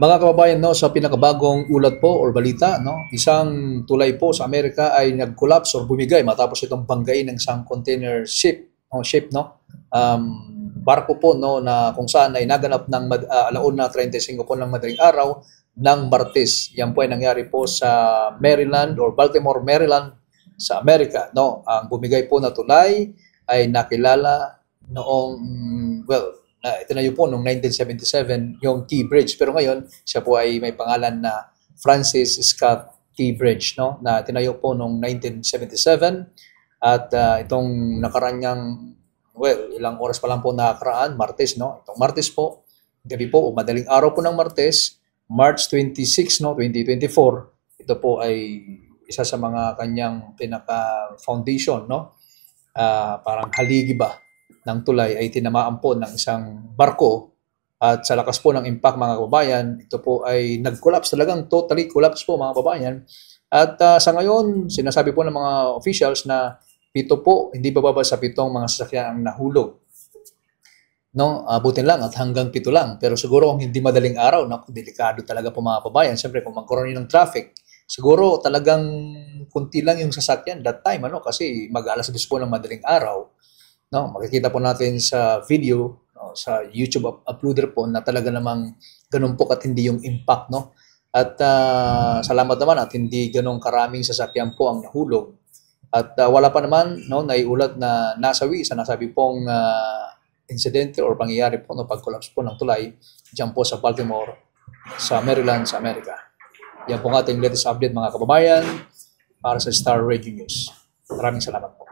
Mga kababayan, no, sa pinakabagong ulat po or balita, no, isang tulay po sa Amerika ay nag-collapse or bumigay matapos itong banggain ng isang container ship, no. Barko po, no, na kung saan ay naganap ng alauna 35 po ng madaling araw ng Martes. Yan po ay nangyari po sa Maryland or Baltimore, Maryland sa Amerika, no. Ang bumigay po na tulay ay nakilala noong, well, na itinayo po noong 1977 yung T Bridge, pero ngayon siya po ay may pangalan na Francis Scott T Bridge, no, na tinayo po noong 1977 at itong nakaranyang, well, ilang oras pa lang po nakakaraan, Martes, no, itong Martes po, gabi po o madaling araw po ng Martes, March 26, no, 2024, ito po ay isa sa mga kanyang pinaka foundation, no, parang haligi ba ng tulay ay tinamaan po ng isang barko at sa lakas po ng impact, mga kababayan, ito po ay nag-collapse, talagang totally collapse po, mga kababayan. At sa ngayon, sinasabi po ng mga officials na pito po, hindi bababa sa 7 mga sasakyan ang nahulog. No, abutin lang at hanggang 7 lang. Pero siguro kung hindi madaling araw, no, delikado talaga po, mga kababayan. Siyempre kung magkaroon ng traffic, siguro talagang kunti lang yung sasakyan that time, ano, kasi mag-alas 10 po ng madaling araw. No, makikita po natin sa video, no, sa YouTube uploader po na talaga namang ganun po katindi yung impact, no. At salamat naman at hindi ganun karaming sasakyan po ang nahulog. At wala pa naman, no, naiulat na nasabi pong insidente or pangyayari po no pag-collapse po ng tulay diyan po sa Baltimore, sa Maryland, sa Amerika. Yan po ang ating latest update, mga kababayan, para sa Star Radio News. Maraming salamat po.